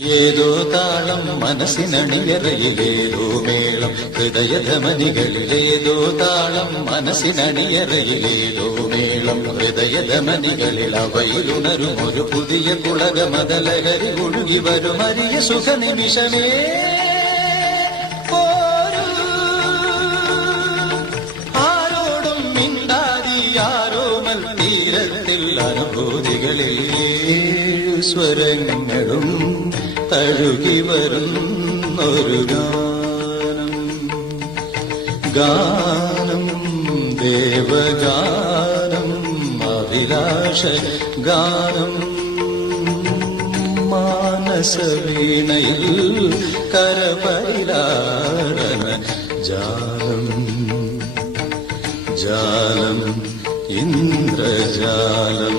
ഏതോ താളം മനസ്സിനണിയറയിലേതോ മേളം ഹൃദയധമനികളിലേതോ താളം മനസ്സിനണിയറയിലേതോ മേളം ഹൃദയധമനികളിൽ അവയിലുണരും ഒരു പുതിയ പുളകമതലഹരി ഒഴുകി വരും അരിയ സുഖനിമിഷമേ ആരോടും മിണ്ടാതിയാരോമൽ തീരത്തിൽ അനുഭൂതികളിൽ സ്വരങ്ങളും തഴുകി വരുന്നൊരു ഗാനം ഗാനം ദേവഗാനം അഭിലാഷ ഗാനം മാനസവീണയിൽ കരപരിലാളന ജാലം ജാലം ഇന്ദ്രജാലം